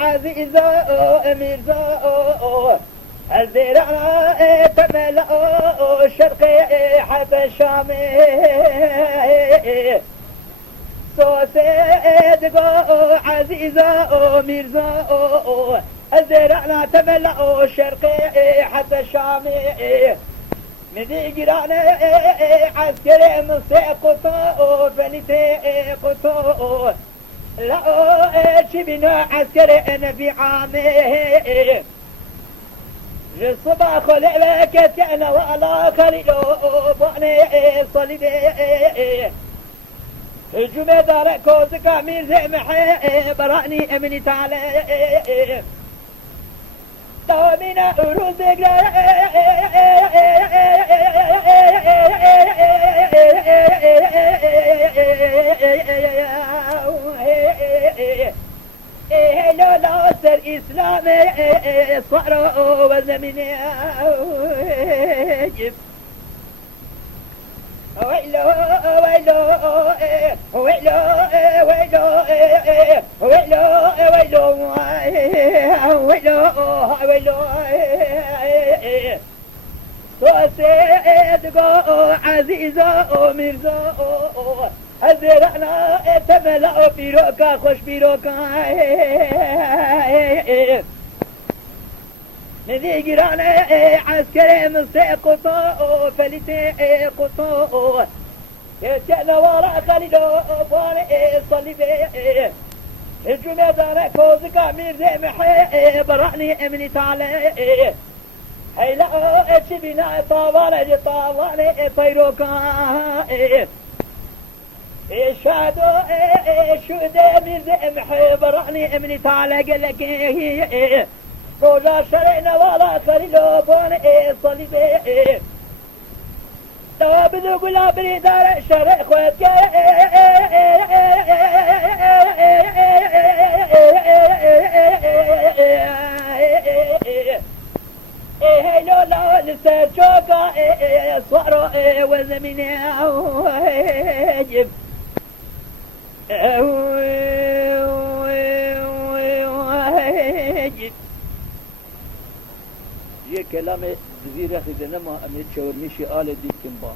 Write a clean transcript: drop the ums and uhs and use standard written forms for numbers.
عزيزة ميرزا الزراعة تملأ الشرقي حتى الشامي صوصيد عزيزة ميرزا الزراعة تملأ الشرقي حتى الشامي مدي جيران عسكري مسيقطو فنيتي قطو لا شبنا عسكري نبي عامي الصباح خلي كتعنا ولا خليلو بعني صليبي الجمعة دار كوزك عمير زي محي براني امني تعالى طامنا روزك لا لا سر إسلامي صاروا وزمني جب ويلو ويلو ويلو ويلو ويلو ويلو ويلو ويلو صوصيدقو عزيزة ميرزا الزرعنا تملأ بيروكا خوش بيروكا نذي جيران عسكري مسيقطو فليتي قطو يتعنا وراء خليلو بواني صليبي الجمعة دانا كوزك عمير زي محي براني امني تعالى هيلا اتشبنا طوالي طوالي طيروكا شادو شودي من زي محي براني امني تعالى قلك رولا شرعنا ولا خليلو بواني صليبي دوابذو قلا بريدار شرع خواتك لولا لسر شوكا صاروا وزميني جب ये कला में ज़वीर खिदनमा अमित शोर मिशी आले दी किंबा